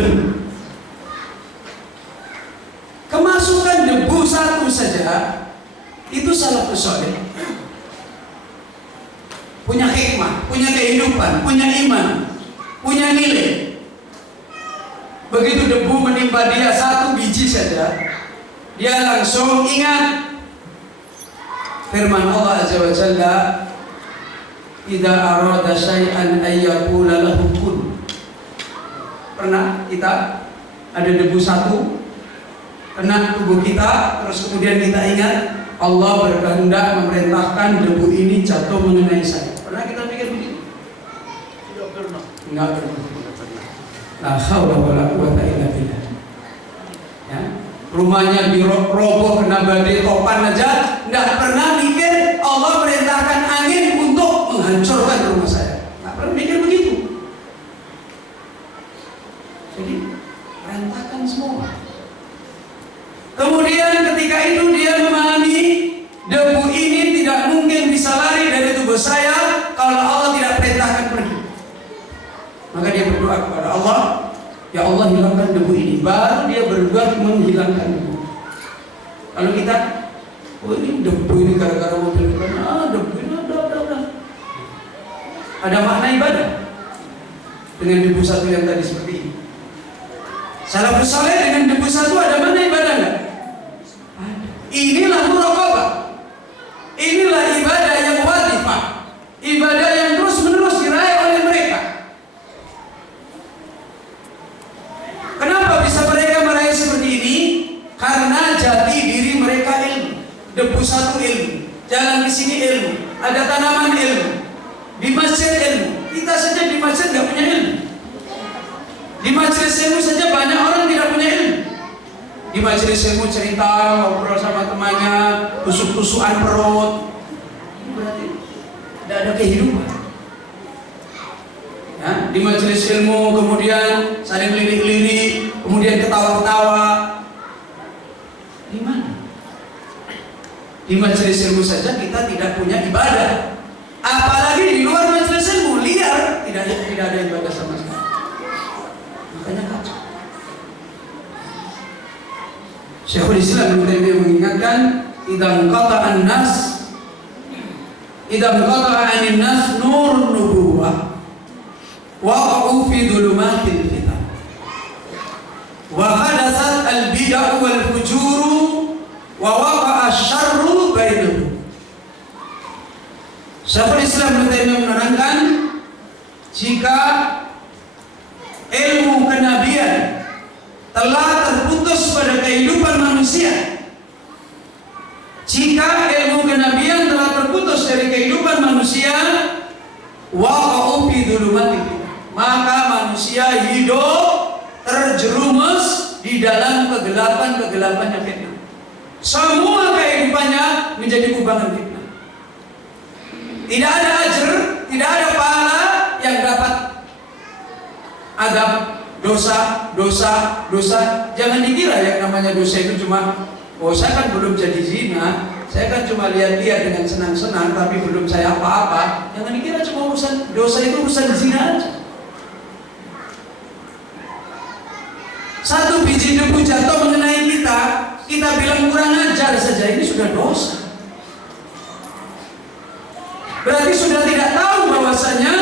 penuh. Kemasukan debu satu saja itu salafus saleh. Punya hikmah, punya kehidupan, punya iman, punya nilai. Begitu debu menimpa dia satu biji saja, dia langsung ingat firman Allah Azza wa Jalla, "Idza arada syai'an ay yaqula lahu kun." Pernah kita ada debu satu kena tubuh kita, terus kemudian kita ingat Allah berkehendak memerintahkan debu ini jatuh mengenai saya. Pernah kita pikir begitu? Tidak pernah. Enggak pernah. La haula wala quwata illa billah. Ya, rumahnya diroboh kena badai topan aja, enggak pernah mikir Allah perintahkan angin untuk menghancurkan rumah saya. Enggak pernah mikir begitu. Jadi berantakan semua. Kemudian ketika itu dia memahami debu ini tidak mungkin bisa lari dari tubuh saya kalau Allah tidak perintahkan pergi. Maka dia berdoa kepada Allah, "Ya Allah, hilangkan debu ini." Baru dia berdoa menghilangkan debu. Kalau kita, oh ini debu ini gara-gara mobil kita, debu ini ada. Ada makna ibadah dengan debu satu yang tadi seperti ini. Salafus saleh dengan debu satu ada makna ibadah enggak? Inilah muraqabah. Inilah ibadah yang wajibah, ibadah yang terus-menerus diraih oleh mereka. Kenapa bisa mereka meraih seperti ini? Karena jati diri mereka ilmu. Debu satu ilmu, jalan di sini ilmu, ada tanaman ilmu, di masjid ilmu. Kita saja di masjid nggak punya ilmu. Di majelis ilmu saja banyak orang tidak punya ilmu. Di majelis ilmu cerita, ngobrol sama temannya, tusuk-tusukan perut. Itu berarti tidak ada kehidupan. Ya, di majelis ilmu kemudian saling lirik-lirik, kemudian ketawa-ketawa. Di mana? Di majelis ilmu saja kita tidak punya ibadah. Apalagi di luar majelis ilmu, liar, tidak ada ibadah sama sekali. Makanya kacau. Syekhul Islam Ibnu Taimiyah mengingatkan, "Idza qata'a anin nas nur nubuwah waqa'u fi dhulumatil fitan wa hadatsat al-bid'ah wal fujur wa waqa'a asy-syarru bainahum." Syekhul Islam Ibnu Taimiyah menerangkan, jika ilmu kenabian telah terputus pada kehidupan manusia, jika ilmu kenabian telah terputus dari kehidupan manusia, waqa'u fi dhulumatil fitnah, maka manusia hidup terjerumus di dalam kegelapan-kegelapannya fitnah. Semua kehidupannya menjadi kubangan fitnah. Tidak ada ajr, tidak ada pahala yang dapat adab. Dosa. Jangan dikira yang namanya dosa itu cuma, oh saya kan belum jadi zina, saya kan cuma lihat-lihat dengan senang-senang, tapi belum saya apa-apa. Jangan dikira cuma urusan dosa itu urusan zina aja. Satu biji debu jatuh mengenai kita bilang kurang ajar saja, ini sudah dosa. Berarti sudah tidak tahu bahwasanya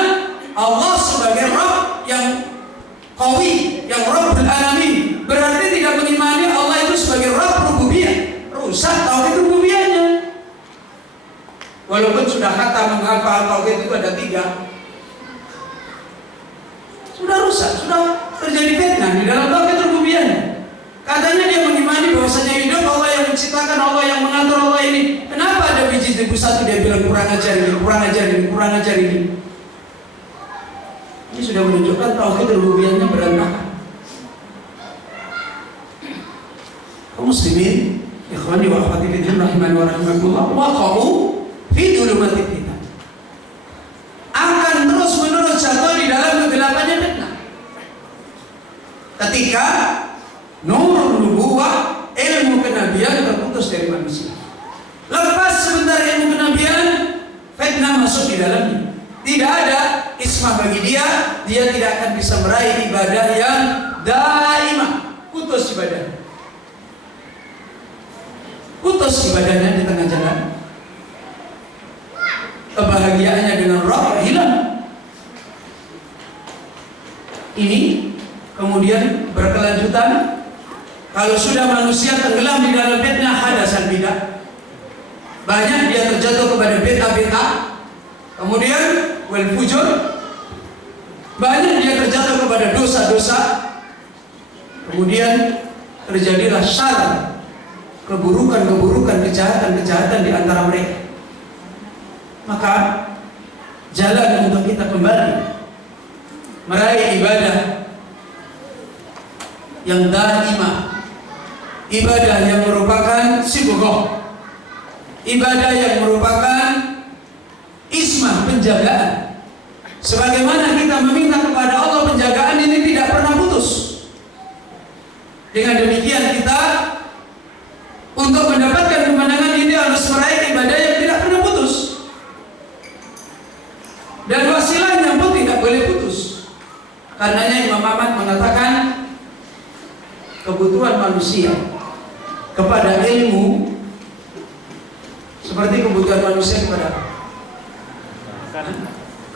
Allah sebagai Rabb yang Qawi, yang Rabbul Alamin, berarti tidak mengimani Allah itu sebagai Rabb rububiyah. Rusak tauhid rububiyahnya. Walaupun sudah kata menghafal tauhid itu ada 3, sudah rusak, sudah terjadi fitnah di dalam tauhid rububiyahnya. Katanya dia mengimani bahwasanya hidup Allah yang menciptakan, Allah yang mengatur, Allah ini. Kenapa ada biji debu satu dia bilang kurang ajar ini? Ini sudah menunjukkan tauhid rububiyahnya berantakan. Kaum muslimin, ikhwani wa akhwati fillah rahimani wa rahimakumullah, waqa'u fi dhulumatil fitnah, akan terus-menerus jatuh di dalam kegelapannya fitnah. Ketika nur nubuwah, ilmu kenabian terputus dari manusia, lepas sebentar ilmu kenabian, fitnah masuk di dalamnya. Tidak ada ismah bagi dia tidak akan bisa meraih ibadah yang daimah, putus ibadahnya. Putus ibadahnya di tengah jalan. Kebahagiaannya dengan Rabb hilang. Ini kemudian berkelanjutan. Kalau sudah manusia tenggelam di dalam fitnah hadasan bidah, banyak dia terjatuh kepada bid'ah, kemudian wal fujur, banyak dia terjatuh kepada dosa-dosa, kemudian terjadilah syar, keburukan-keburukan, kejahatan-kejahatan di antara mereka. Maka jalan untuk kita kembali meraih ibadah yang daimah, ibadah yang merupakan sibghah, ibadah yang merupakan ismah, penjagaan. Sebagaimana kita meminta kepada Allah penjagaan ini tidak pernah putus. Dengan demikian kita untuk mendapatkan kemenangan ini harus meraih ibadah yang tidak pernah putus. Dan wasilahnya pun tidak boleh putus. Karenanya Imam Ahmad mengatakan kebutuhan manusia kepada ilmu seperti kebutuhan manusia kepada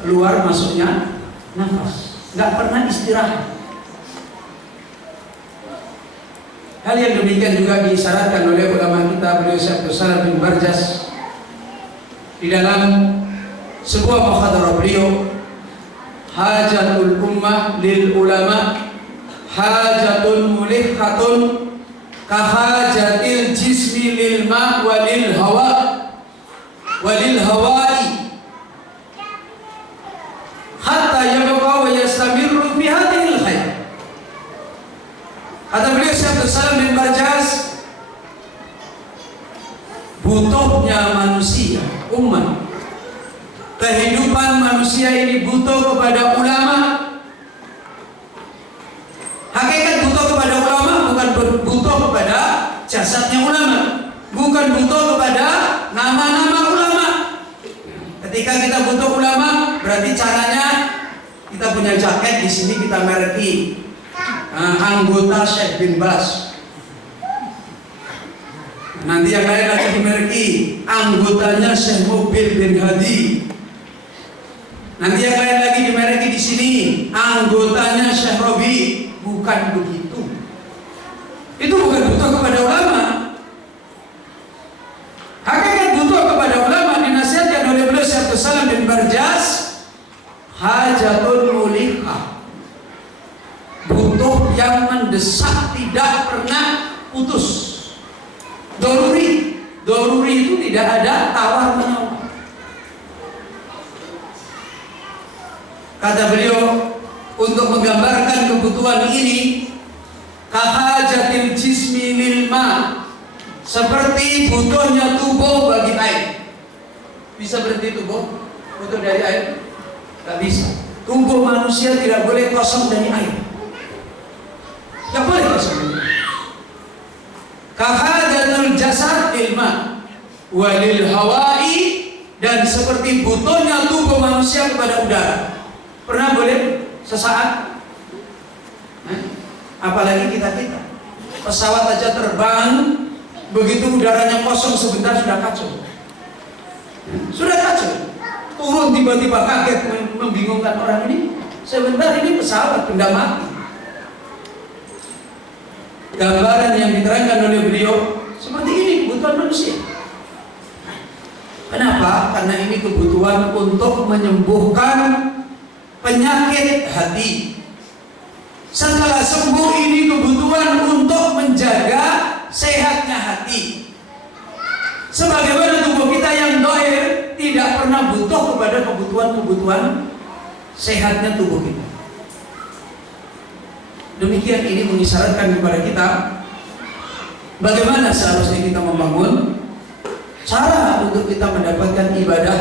keluar masuknya nafas, nggak pernah istirahat. Hal yang demikian juga disyaratkan oleh ulama kita, beliau Syekh Abdul Salam bin Barjas di dalam sebuah muhadarah beliau, hajatul ummah lil ulama hajatun mulihhatun kahajatil jismi lil ma walil hawa walil hawai hatta yabqa wa yastamirru fi hadhil hayat. Kata beliau Syekh Abdul Salam bin Barjas, butuhnya manusia, umat, kehidupan manusia ini butuh kepada ulama. Hakikat butuh kepada ulama bukan butuh kepada jasadnya ulama, bukan butuh kepada nama-nama ulama. Ketika kita butuh ulama, berarti caranya kita punya jaket di sini kita mereki anggota Syekh bin Bas. Nanti yang lain lagi dimereki anggotanya Syekh Mubil bin Hadi. Nanti yang lain lagi dimereki di sini anggotanya Syekh Robi. Bukan begitu. Itu bukan butuh kepada ulama. Hakikat butuh kepada ulama dinasihatkan oleh beliau Syekh Abdul Salam bin Barjas, hajatun mulihah, butuh yang mendesak, tidak pernah putus. Doruri, doruri itu tidak ada tawar menawar. Kata beliau, untuk menggambarkan kebutuhan ini, kahajatil jismi lil ma, seperti butuhnya tubuh bagi air. Bisa berhenti tubuh butuh dari air? Tidak bisa. Tubuh manusia tidak boleh kosong dari air. Tidak boleh kosong dari air. Kahajatul jasad lil ma walil hawai, dan seperti butuhnya tubuh manusia kepada udara. Pernah boleh sesaat? Apalagi kita pesawat aja terbang, begitu udaranya kosong sebentar sudah kacau. Sudah kacau. Turun tiba-tiba kaget, membingungkan orang ini. Sebentar ini pesawat benda mati. Gambaran yang diterangkan oleh beliau seperti ini kebutuhan manusia. Kenapa? Karena ini kebutuhan untuk menyembuhkan penyakit hati. Setelah sembuh, ini kebutuhan untuk menjaga sehatnya hati. Sebagaimana tubuh kita yang dohir tidak pernah butuh kepada kebutuhan-kebutuhan sehatnya tubuh kita. Demikian ini mengisyaratkan kepada kita bagaimana seharusnya kita membangun cara untuk kita mendapatkan ibadah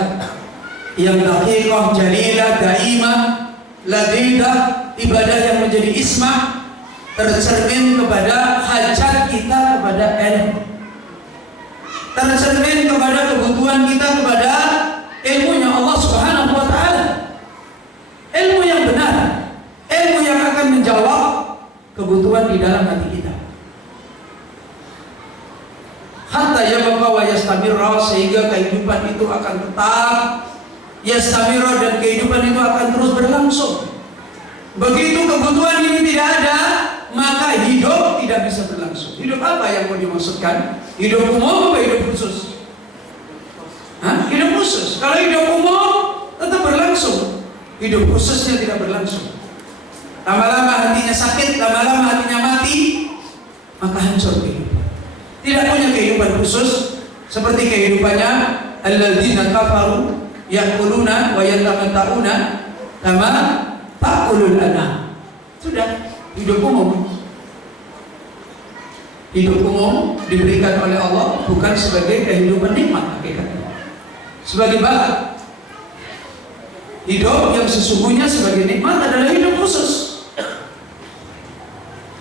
yang daqiqah, jalilah, daimah, ladidah, ibadah yang menjadi ismah, tercermin kepada hajat kita kepada ilmu, tercermin kepada kebutuhan kita kepada ilmunya Allah Subhanahu wa ta'ala. Ilmu yang benar, ilmu yang akan menjawab kebutuhan di dalam hati kita. Hatta yabqa wa yastamirra, sehingga kehidupan itu akan tetap yastamirra, dan kehidupan itu akan terus berlangsung. Begitu kebutuhan ini tidak ada, maka hidup tidak bisa berlangsung. Hidup apa yang mau dimaksudkan? Hidup umum atau hidup khusus? Hidup khusus. Kalau hidup umum tetap berlangsung, hidup khususnya tidak berlangsung. Lama-lama hatinya sakit, lama-lama hatinya mati, maka hancur kehidupan. Tidak punya kehidupan khusus seperti kehidupannya alladzina kafaru yaquluna wa yatamatta'una kama ta'kulul anam. Sudah, hidup umum. Hidup umum diberikan oleh Allah bukan sebagai kehidupan nikmat hakikatnya, sebagai bakat. Hidup yang sesungguhnya sebagai nikmat adalah hidup khusus.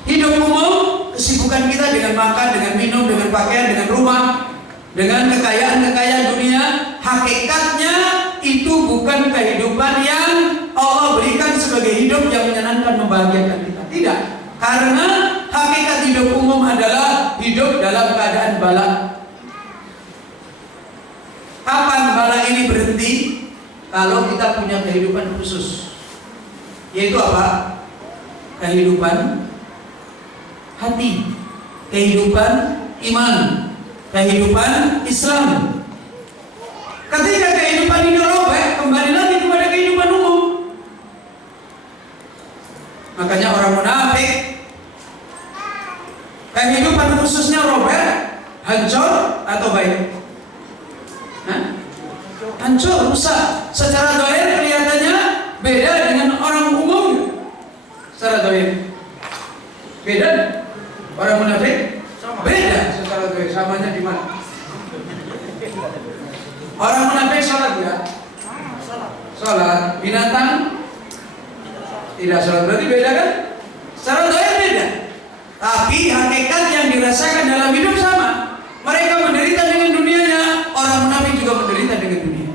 Hidup umum, kesibukan kita dengan makan, dengan minum, dengan pakaian, dengan rumah, dengan kekayaan-kekayaan dunia, hakikatnya itu bukan kehidupan yang Allah berikan sebagai hidup yang menyenangkan, membahagiakan kita. Tidak, karena hakikat hidup umum adalah hidup dalam keadaan bala. Kapan bala ini berhenti? Kalau kita punya kehidupan khusus, yaitu apa? Kehidupan hati, kehidupan iman, kehidupan Islam. Ketika kehidupan ini robek, kembali lagi kepada kehidupan umum. Makanya orang munafik, kehidupan khususnya robek, hancur atau baik? Hancur, rusak. Secara zahir kelihatannya beda dengan orang umum. Secara zahir beda. Orang munafik beda secara zahir. Samanya di mana? Orang munafik sholat ya? Sholat. Binatang tidak sholat, berarti beda kan? Secara zahir beda. Tapi hakikat yang dirasakan dalam hidup sama. Mereka menderita dengan dunianya, orang munafik juga menderita dengan dunia.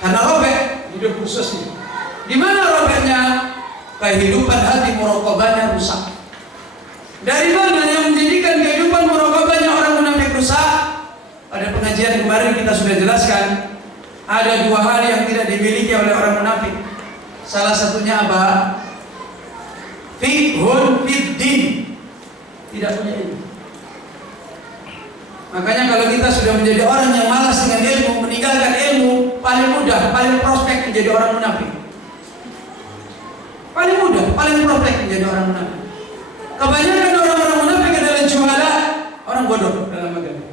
Karena robek hidup khususnya. Di mana robeknya? Kehidupan hati muraqabahnya rusak. Dari mana yang menjadikan kehidupan muraqabahnya orang munafik rusak? Pada pengajian kemarin kita sudah jelaskan, ada dua hal yang tidak dimiliki oleh orang munafik. Salah satunya apa? Fiqhun fiddin, tidak punya ilmu. Makanya kalau kita sudah menjadi orang yang malas dengan ilmu, meninggalkan ilmu, paling mudah, paling prospek menjadi orang munafik. Paling mudah, paling prospek menjadi orang munafik. Kebanyakan orang-orang munafik adalah juhala, orang bodoh dalam agama.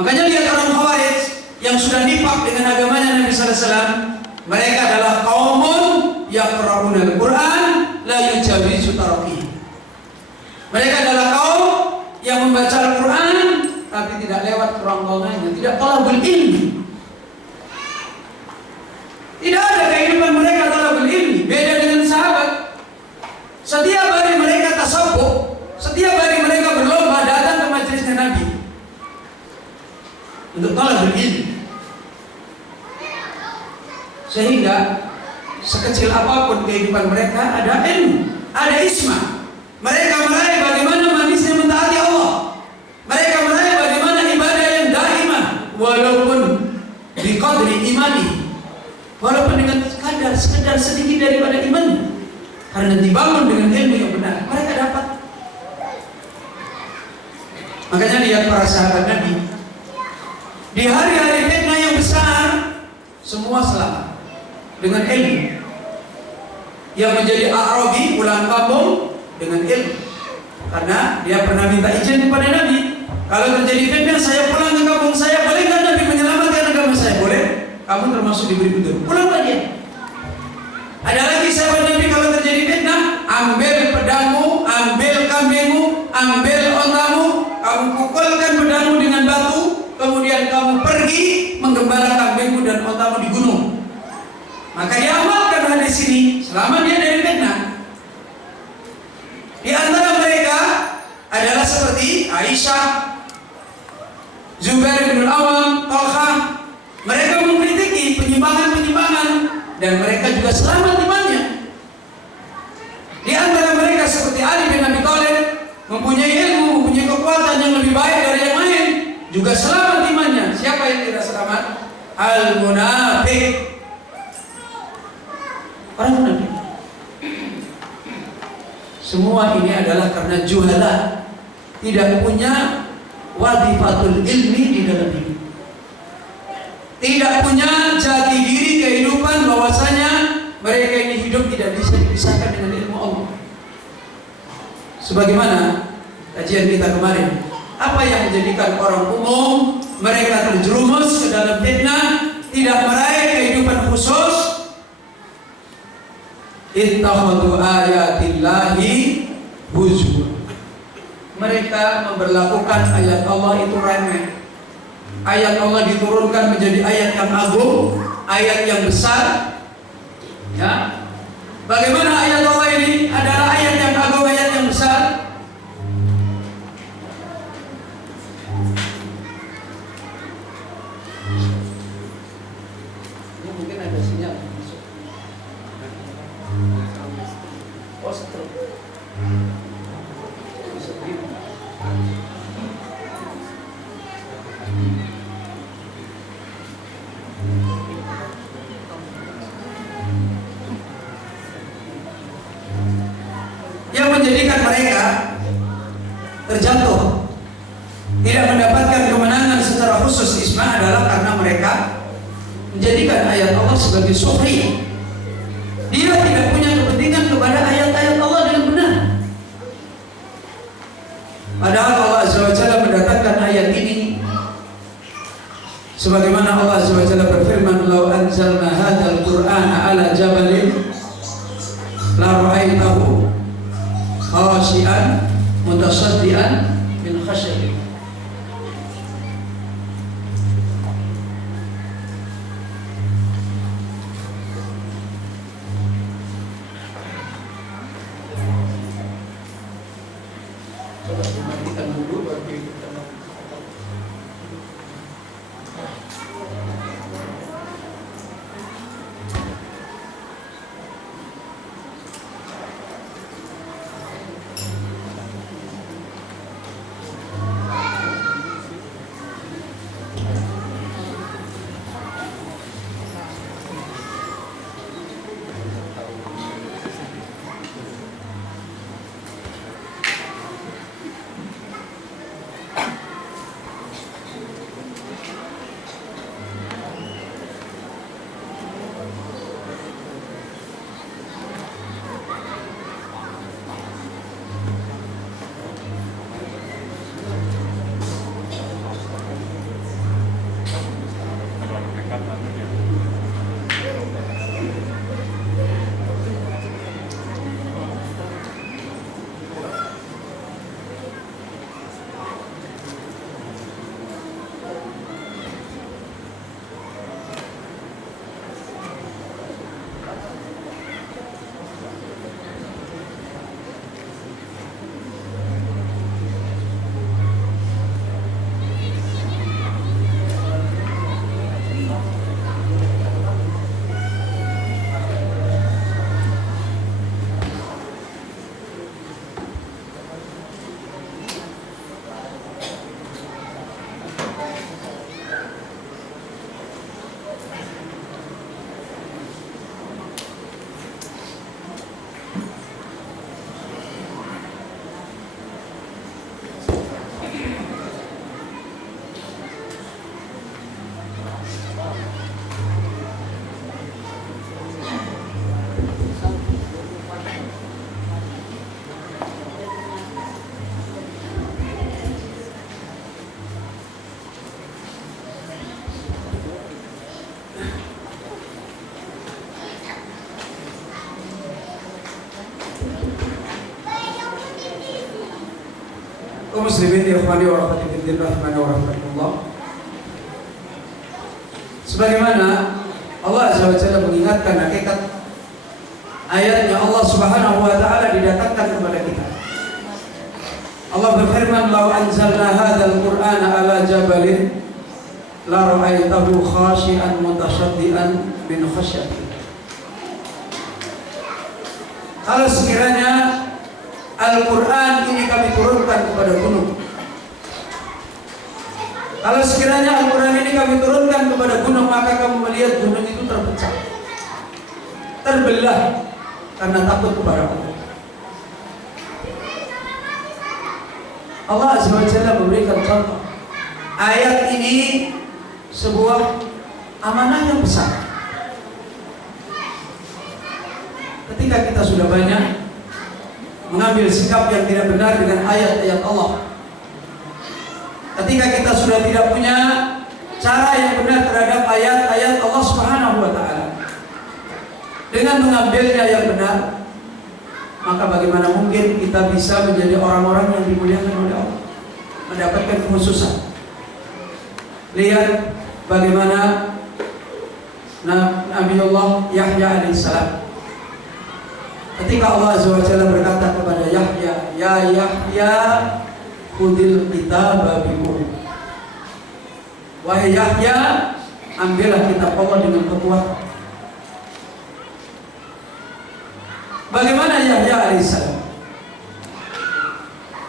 Makanya lihat orang Khawarij yang sudah nifaq dengan agamanya Nabi sallallahu alaihi wasallam, mereka adalah qaumun yaqra'una al-Qur'an la yujawizu taraqih. Mereka adalah kaum yang membaca Al-Quran tapi tidak lewat kerongkongannya, tidak talabul ilmi. Tidak ada kehidupan mereka talabul ilmi. Beda dengan sahabat. Setiap hari mereka tasawuf, setiap hari mereka berlomba datang ke majelisnya Nabi untuk talabul ilmi. Sehingga sekecil apapun kehidupan mereka ada ilmu, ada ismah. Mereka meraih bagaimana manisnya mentaati Allah. Mereka meraih bagaimana ibadah yang daimah, walaupun biqadri imani, walaupun dengan sekedar sedikit daripada iman, karena dibangun dengan ilmu yang benar, mereka dapat. Makanya lihat para sahabat Nabi di hari-hari fitnah yang besar, semua selamat dengan ilmu. Yang menjadi Arabi, pulang kampung, dengan ilmu, karena dia pernah minta izin kepada Nabi. Kalau terjadi fitnah, saya pulang ke kampung saya, bolehkah Nabi menyelamatkan agama saya? Boleh. Kamu termasuk diberi petunjuk. Pulanglah dia. Ada lagi sahabat Nabi, kalau terjadi fitnah, ambil pedangmu, ambil kambingmu, ambil ontamu, kamu pukulkan pedangmu dengan batu, kemudian kamu pergi menggembala kambingmu dan ontamu di gunung. Maka dia amalkan hadis ini selama dia dari fitnah. Di antara mereka adalah seperti Aisyah, Zubair bin Al-Awwam, Talha. Mereka mengkritiki penyimpangan-penyimpangan dan mereka juga selamat imannya. Di antara mempunyai ilmu, mempunyai kekuatan yang lebih baik dari yang lain, juga selamat imannya. Siapa yang tidak selamat? Al-munafik. Orang munafik. Semua ini adalah karena juhala, tidak punya wadhifatul ilmi di dalam hidup, tidak punya jati diri kehidupan, bahwasanya mereka ini hidup tidak bisa dipisahkan dengan ilmu Allah. Sebagaimana kajian kita kemarin, apa yang menjadikan orang umum mereka terjerumus ke dalam fitnah, tidak meraih kehidupan khusus? Ittakhadhu ayatillahi huzwa. Mereka memperlakukan ayat Allah itu remeh. Ayat Allah diturunkan menjadi ayat yang agung, ayat yang besar. Ya. Bagaimana ayat Allah ini adalah ayat yang agung, ayat yang besar? Ini mungkin ada sinyal masuk. Oh, setruk. Bisa begini. Yang menjadikan mereka terjatuh, tidak mendapatkan kemenangan secara khusus isma adalah karena mereka menjadikan ayat Allah sebagai suhri. Dia tidak punya kepentingan kepada ayat-ayat Allah dengan benar. Padahal Allah Azza wa Jalla mendatangkan ayat ini sebagaimana Allah Azza wa Jalla berfirman, "Lau anzalna hadzal Qur'ana 'ala jabalin la ra'aitahu khashi'an mutasaddian min khasyatillah." Coba dimatikan dulu baru kita kaum muslimin ikhwani wa akhwati fillah rahimani wa rahmatullah. Sebagaimana Allah Azza wa Jalla mengingatkan hakikat ayatnya Allah Subhanahu wa taala didatangkan kepada kita. Allah berfirman, "Lau anzalna hadzal Qur'ana 'ala jabalin la ra'aitahu khashi'an mutasaddian min khasyatillah." Kalau sekiranya Al-Quran ini kami turunkan kepada gunung. Kalau sekiranya Al-Quran ini kami turunkan kepada gunung, maka kamu melihat gunung itu terpecah, terbelah karena takut kepada Allah. Allah Azza wa Jalla memberikan contoh. Ayat ini sebuah amanah yang besar. Ketika kita sudah banyak mengambil sikap yang tidak benar dengan ayat-ayat Allah, ketika kita sudah tidak punya cara yang benar terhadap ayat-ayat Allah Subhanahu wa Ta'ala, dengan mengambilnya yang benar, maka bagaimana mungkin kita bisa menjadi orang-orang yang dimuliakan oleh Allah, mendapatkan kekhususan. Lihat bagaimana Nabi Allah Yahya alaihissalam, ketika Allah Azza wa Jalla berkata kepada Yahya, "Ya Yahya, khudil kitaba biquwwah." Wahai Yahya, ambillah kitab Allah dengan kekuatan. Bagaimana Yahya alaihissalam?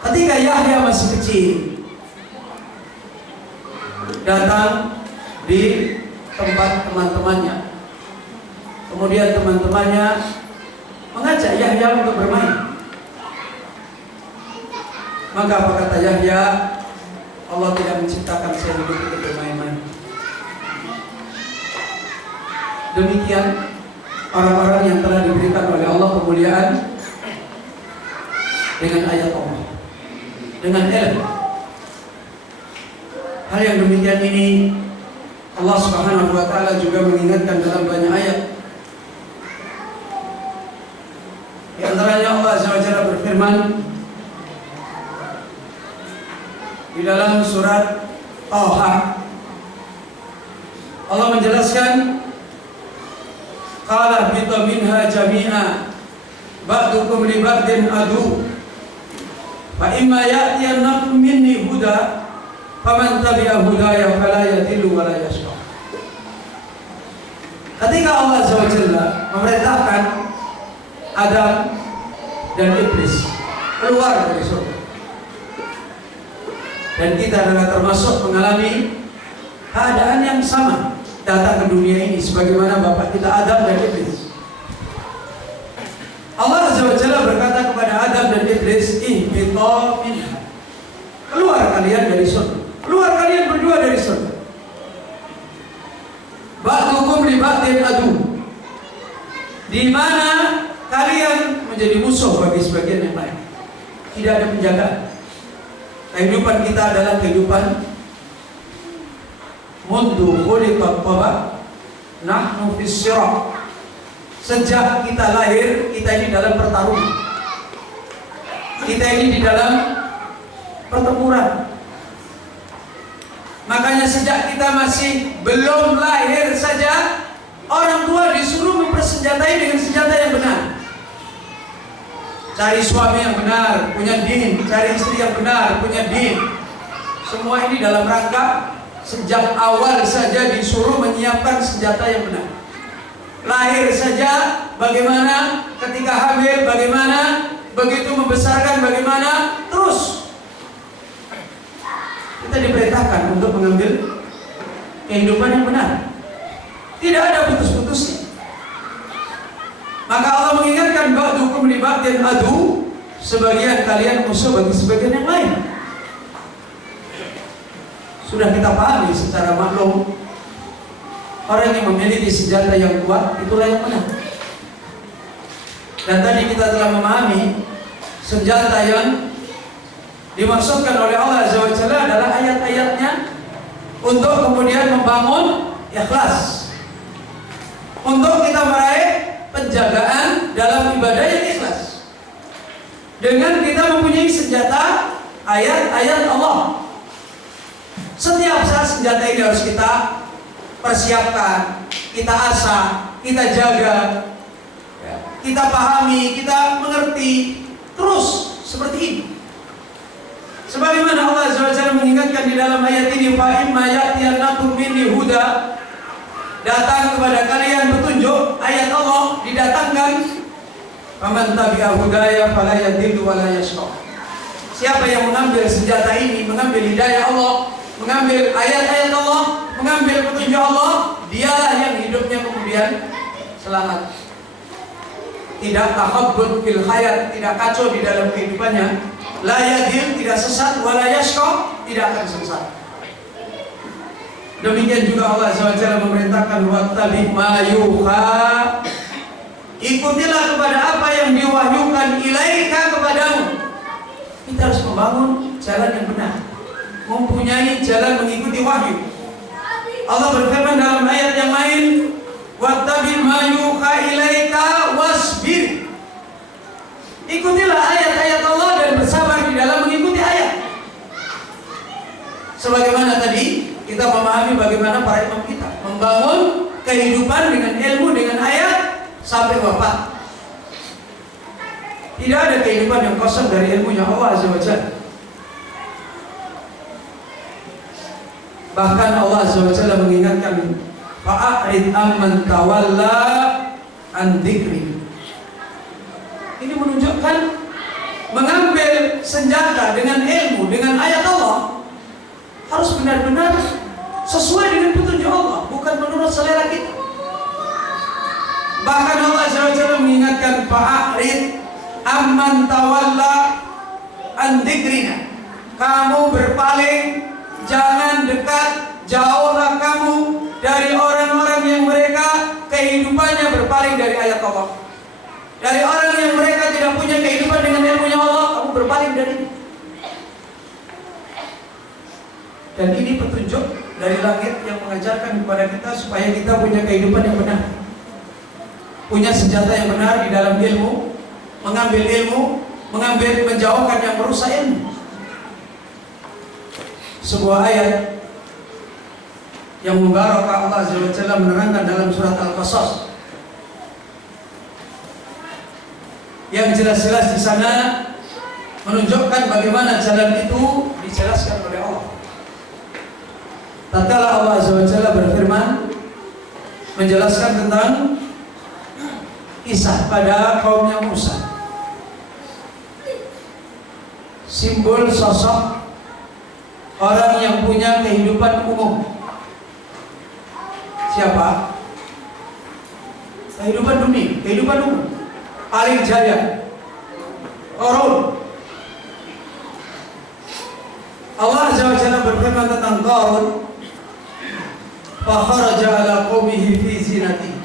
Ketika Yahya masih kecil, datang di tempat teman-temannya. Kemudian teman-temannya mengajak Yahya untuk bermain. Maka apa kata Yahya? Allah tidak menciptakan saya hidup untuk bermain-main. Demikian orang-orang yang telah diberikan oleh Allah kemuliaan dengan ayat Allah, dengan ilmu. Hal yang demikian ini Allah Subhanahu wa Ta'ala juga mengingatkan dalam banyak ayat. Di antaranya Allah Azza wa Jalla berfirman di dalam surat Taha. Allah menjelaskan, qala bita minha jami'a ba'dukum li ba'din adu fa imma ya'tiyannakum minni huda faman tabi'a hudaya fala yadhillu wa la yashqa. Ketika Allah Azza wa Jalla memerintahkan Adam dan Iblis keluar dari surga, dan kita adalah termasuk mengalami keadaan yang sama, datang ke dunia ini sebagaimana bapak kita Adam dan Iblis. Allah Azza wa Jalla berkata kepada Adam dan Iblis, ihbita minha, keluar kalian dari surga, keluar kalian berdua dari surga. Ba'dukum li ba'din adu, di mana kalian menjadi musuh bagi sebagian yang lain. Tidak ada penjagaan. Kehidupan kita adalah kehidupan mundu khuliqat taba nahnu fis sirah. Sejak kita lahir, kita ini dalam pertarungan, kita ini di dalam pertempuran. Makanya sejak kita masih belum lahir saja, orang tua disuruh mempersenjatai dengan senjata yang benar. Cari suami yang benar, punya din. Cari istri yang benar, punya din. Semua ini dalam rangka sejak awal saja disuruh menyiapkan senjata yang benar. Lahir saja bagaimana, ketika hamil bagaimana, begitu membesarkan bagaimana, terus kita diperintahkan untuk mengambil kehidupan yang benar. Tidak ada putus-putusnya. Maka Allah mengingatkan, ba'dukum li ba'din adu, sebagian kalian musuh bagi sebagian yang lain. Sudah kita pahami secara maklum, orang yang memiliki senjata yang kuat itulah yang menang. Dan tadi kita telah memahami senjata yang dimaksudkan oleh Allah Azza wa Jalla adalah ayat-ayatnya untuk kemudian membangun ikhlas, untuk kita meraih penjagaan dalam ibadah yang ikhlas dengan kita mempunyai senjata ayat-ayat Allah. Setiap saat senjata ini harus kita persiapkan, kita asah, kita jaga, kita pahami, kita mengerti terus seperti ini. Sebagaimana Allah Azza wa Jalla mengingatkan di dalam ayat ini, fa imma ya'tiyannakum minni huda, datang kepada kalian petunjuk, ayat Allah didatangkan, faman tabi'a hudaya fala yadhillu wa la yashqa. Siapa yang mengambil senjata ini, mengambil hidayah Allah, mengambil ayat-ayat Allah, mengambil petunjuk Allah, dialah yang hidupnya kemudian selamat. Tidak takhabbut fil hayat, tidak kacau di dalam kehidupannya. La yadil, tidak sesat, wala yashqa, tidak akan sesat. Demikian juga Allah SWT memerintahkan wattabi ma yuha, ikutilah kepada apa yang diwahyukan ilaika kepadamu. Kita harus membangun jalan yang benar, mempunyai jalan mengikuti wahyu. Allah berfirman dalam ayat yang lain, wattabi ma yuha ilaika wasbir. Ikutilah ayat-ayat Allah dan bersabar di dalam mengikuti ayat. Sebagaimana tadi kita memahami bagaimana para imam kita membangun kehidupan dengan ilmu, dengan ayat sampai wafat. Tidak ada kehidupan yang kosong dari ilmunya Allah Azza wa Jalla. Bahkan Allah Azza wa Jalla mengingatkan, fa'arid amman tawalla an dzikri. Ini menunjukkan mengambil senjata dengan ilmu, dengan ayat Allah harus benar-benar sesuai dengan petunjuk Allah, bukan menurut selera kita. Bahkan Allah Azza wa Jalla mengingatkan, fa'arid amman tawalla an dzikrina. Kamu berpaling, jangan dekat, jauhlah kamu dari orang-orang yang mereka kehidupannya berpaling dari ayat Allah. Dari orang yang mereka tidak punya kehidupan dengan ilmunya Allah, kamu berpaling dari ini. Dan ini petunjuk dari langit yang mengajarkan kepada kita supaya kita punya kehidupan yang benar, punya senjata yang benar di dalam ilmu, mengambil ilmu, menjauhkan yang merusak ilmu. Sebuah ayat yang mubarakah Allah Azza wa Jalla menerangkan dalam surat Al-Qasas, yang jelas-jelas di sana menunjukkan bagaimana jalan itu dijelaskan oleh Allah. Tatkala Allah Azza wa Jalla berfirman menjelaskan tentang kisah pada kaumnya Musa, simbol sosok orang yang punya kehidupan umum. Siapa? Kehidupan dunia, kehidupan umum. Paling jaya, Qarun. Allah Azza wa Jalla berfirman tentang Qarun, fa kharaja ala qaumihi fi zinatihi.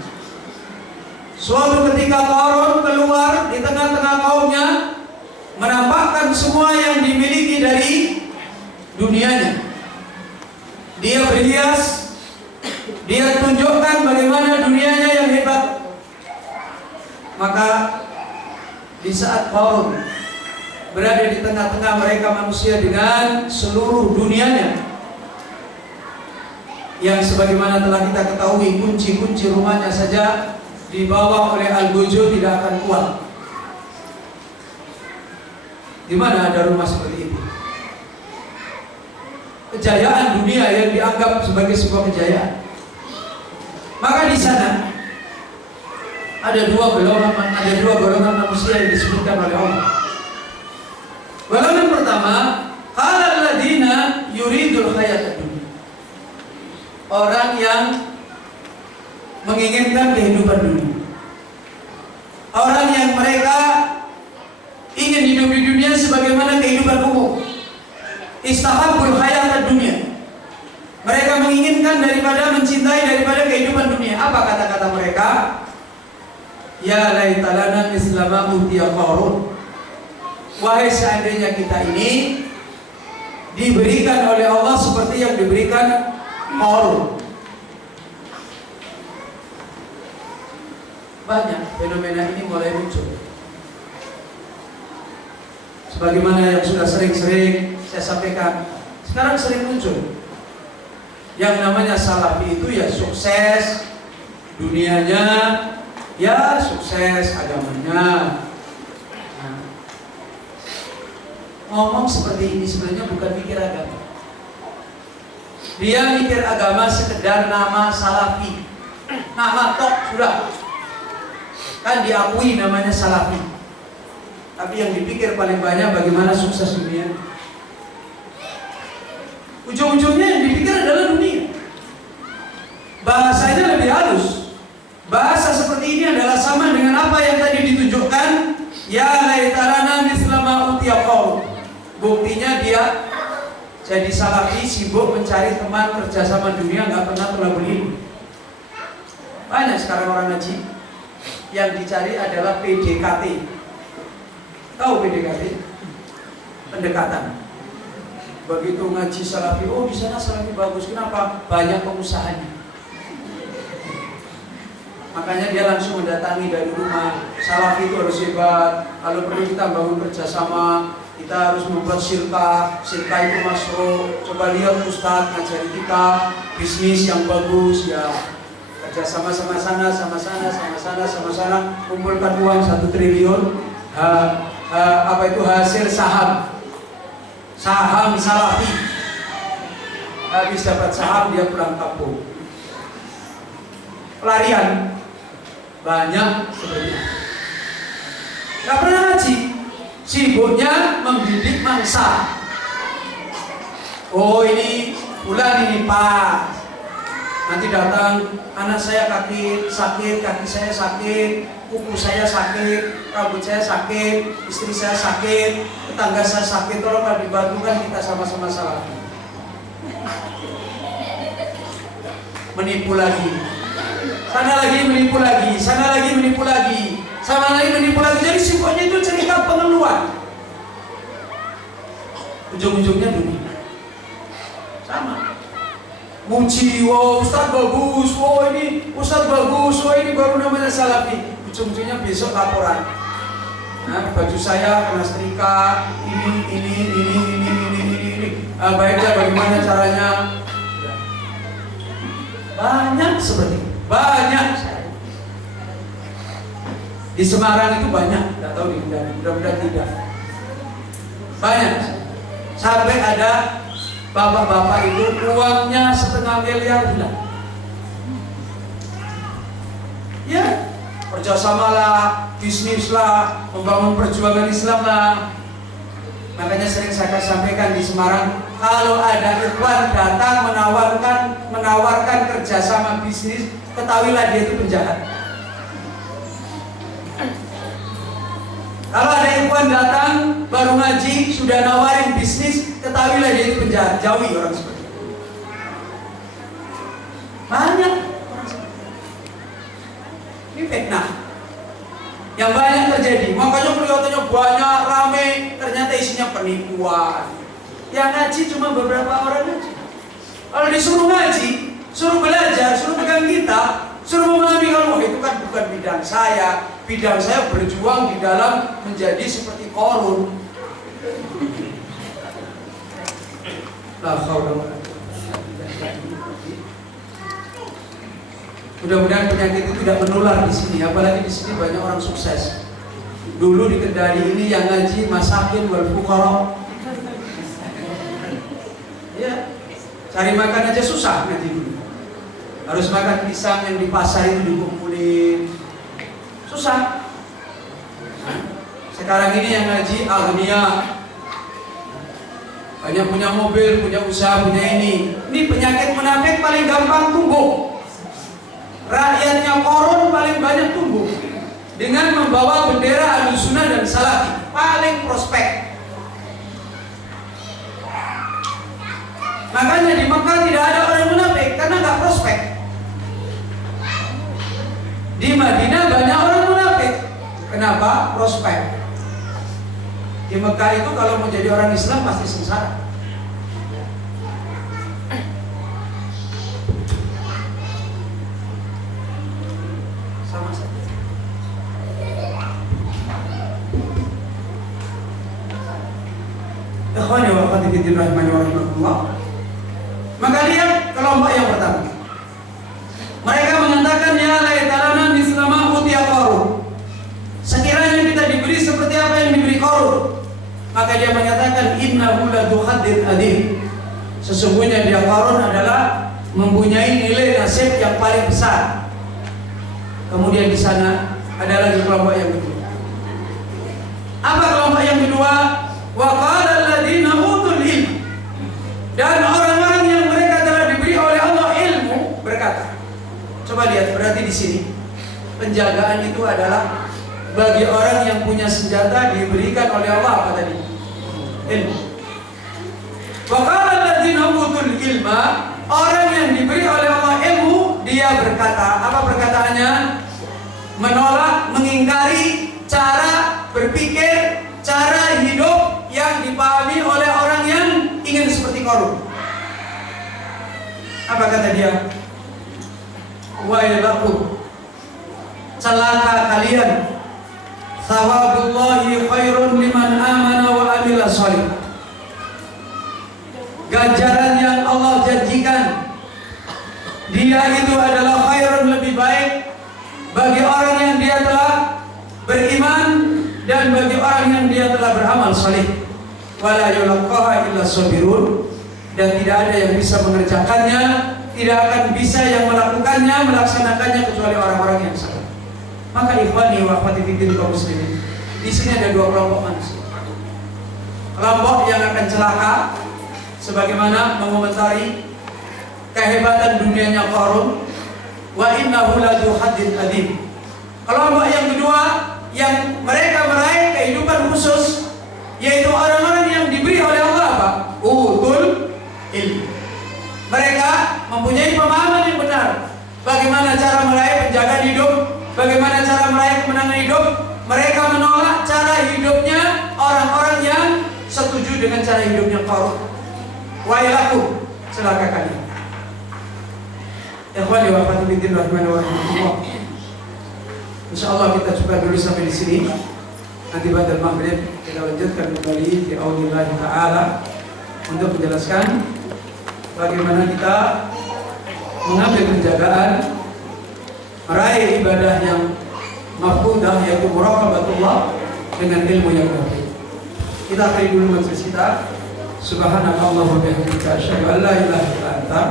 Suatu ketika Qarun keluar di tengah-tengah kaumnya, menampakkan semua yang dimiliki dari dunianya. Dia berhias, dia tunjukkan bagaimana dunianya yang hebat. Maka di saat Qarun berada di tengah-tengah mereka manusia dengan seluruh dunianya, yang sebagaimana telah kita ketahui kunci-kunci rumahnya saja dibawa oleh Al-Bujo tidak akan kuat. Di mana ada rumah seperti itu? Kejayaan dunia yang dianggap sebagai sebuah kejayaan. Maka di sana ada dua golongan manusia yang disebutkan oleh Allah. Golongan pertama, qalal ladina yuridul hayatad dunya. Orang yang menginginkan kehidupan dunia. Orang yang mereka ingin hidup di dunia sebagaimana kehidupan umum. Istahabbul hayatad dunya. Mereka menginginkan mencintai daripada kehidupan dunia. Apa kata-kata mereka? Ya laitalana mislama utiya Qarun. Wahai seandainya kita ini diberikan oleh Allah seperti yang diberikan Qarun. Banyak fenomena ini mulai muncul. Sebagaimana yang sudah sering-sering saya sampaikan, sekarang sering muncul yang namanya salafi itu ya sukses dunianya, ya sukses agamanya. Nah, ngomong seperti ini sebenarnya bukan mikir agama. Dia mikir agama sekedar nama salafi, nama tok sudah kan diakui namanya salafi. Tapi yang dipikir paling banyak bagaimana sukses dunia. Ujung-ujungnya yang dipikir adalah dunia. Bahasanya lebih halus. Bahasa seperti ini adalah sama dengan apa yang tadi ditunjukkan. Ya laitalana misla ma utiya qaum. Buktinya dia jadi salafi, sibuk mencari teman kerjasama dunia, nggak pernah telah beli. Banyak sekarang orang ngaji yang dicari adalah PDKT. Tahu PDKT? Pendekatan. Begitu ngaji salafi, oh di sana salafi bagus. Kenapa? Banyak pengusahanya. Makanya dia langsung mendatangi dari rumah. Salafi itu harus hebat. Kalau perlu kita bangun kerjasama, kita harus membuat sirka itu masuk. Coba lihat Ustadz ngajari kita bisnis yang bagus ya. Kerjasama sama sana, kumpulkan uang 1 triliun. Apa itu hasil saham salafi. Habis dapat saham dia pulang kampung. Pelarian banyak sebenarnya. Gak pernah ngaji, sibuknya membidik mangsa. Oh ini bulan ini pas. Nanti datang anak saya kaki sakit, kaki saya sakit, kuku saya sakit, rambut saya sakit, istri saya sakit, tetangga saya sakit. Tolonglah dibantukan, kita sama-sama salafi. Menipu lagi. Sana lagi menipu lagi, sana lagi menipu lagi, sama lagi menipu lagi. Jadi sibuknya itu cerita pengeluaran. Ujung-ujungnya dunia. Sama. Muji, wow Ustadz bagus, wow ini Ustadz bagus, wow ini baru namanya salafi. Ujung-ujungnya besok laporan. Nah, baju saya kena setrika, ini. Baiklah bagaimana caranya? Banyak seperti itu. Banyak. Di Semarang itu banyak, tidak tahu di Kendari, mudah-mudahan tidak. Banyak. Sampai ada bapak-bapak itu uangnya 1,5 miliar hilang. Ya, kerjasamalah, bisnis lah, membangun perjuangan Islam lah. Makanya sering saya sampaikan di Semarang, kalau ada ikhwan datang menawarkan kerjasama bisnis, ketahuilah dia itu penjahat. Kalau ada ikhwan datang baru ngaji sudah nawarin bisnis, ketahuilah dia itu penjahat. Jauhi orang seperti itu. Banyak orang seperti itu. Ini fitnah yang banyak terjadi. Makanya kelihatannya banyak, rame, ternyata isinya penipuan. Yang ngaji cuma beberapa orang aja. Kalau disuruh ngaji, suruh belajar, suruh pegang kitab, suruh memahami, kalau itu kan bukan bidang saya. Bidang saya berjuang di dalam menjadi seperti Qarun. Mudah-mudahan penyakit itu tidak menular di sini, apalagi di sini banyak orang sukses. Dulu di Kendari ini yang ngaji masakin wal fuqara. Ya, cari makan aja susah ngaji dulu. Harus makan pisang yang di pasar itu dikumpulin. Susah. Sekarang ini yang ngaji agnia. Banyak punya mobil, punya usaha, punya ini. Ini penyakit munafik paling gampang tumbuh. Rakyatnya Qarun paling banyak tumbuh dengan membawa bendera Ahlussunnah dan Salafi, paling prospek. Makanya di Mekah tidak ada orang munafik karena nggak prospek. Di Madinah banyak orang munafik. Kenapa? Prospek. Di Mekah itu kalau mau jadi orang Islam pasti sengsara. Sama saja. Ikhwani wa akhwati fi din rahimani wa rahimakumullah. Maka lihat kelompok yang pertama. Mereka mengatakan ya laitalana misla ma utiya Qarun. Sekiranya kita diberi seperti apa yang diberi Qarun. Maka dia menyatakan innahu ladu khaddin adim. Sesungguhnya dia Qarun adalah mempunyai nilai nasib yang paling besar. Kemudian di sana ada lagi kelompok yang kedua. Apa penjagaan itu adalah bagi orang yang punya senjata diberikan oleh Allah apa tadi? Ilmu. Wa qala alladziina utul ilma, orang yang diberi oleh Allah ilmu, dia berkata, apa perkataannya? Menolak, mengingkari cara berpikir, cara hidup yang dipahami oleh orang yang ingin seperti Qarun. Apa kata dia? Wailakum, celaka kalian, thawabullahi khairun liman amana wa amila shalih. Ganjaran yang Allah janjikan, dia itu adalah khairun, lebih baik bagi orang yang dia telah beriman dan bagi orang yang dia telah beramal saleh. Wala yulaqaha illa sabirun, dan tidak ada yang bisa mengerjakannya, tidak akan bisa yang melakukannya, melaksanakannya kecuali orang-orang yang sabar. Maka ikhwani wa akhwati fiddin kaum muslimin, di sini ada dua kelompok manusia. Kelompok yang akan celaka sebagaimana mengomentari kehebatan dunianya Qarun, wa innahu ladu haddin adim. Kelompok yang kedua yang mereka meraih kehidupan khusus, yaitu orang-orang yang diberi oleh Allah apa? Utul ilmu. Mereka mempunyai pemahaman yang benar bagaimana cara meraih penjagaan hidup, bagaimana cara meraih kemenangan hidup. Mereka menolak cara hidupnya orang-orang yang setuju dengan cara hidupnya Qarun. Wailakum, celaka kalian. Ikhwani wa akhwati fiddin rahimani wa rahimakumullah. Insyaallah kita cukup dulu sampai di sini. Nanti pada maghrib kita lanjutkan kembali di aunillah taala untuk menjelaskan bagaimana kita mengambil penjagaan, meraih ibadah yang mafqudah, yaitu muraqabatullah dengan ilmu yang baik. Kita akhiri dulu majelis kita. Subhanakallah wa bihamdika asyhadu an la ilaha illa anta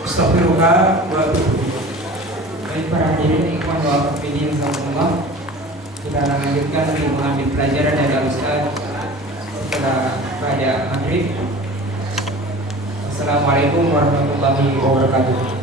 astaghfiruka wa atubu ilaik. Baik para hadirin ikhwan wa akhwat fillah rahimakumullah, kita akan lanjutkan untuk mengambil pelajaran dari Ustaz setelah pada maghrib. Assalamualaikum warahmatullahi wabarakatuh.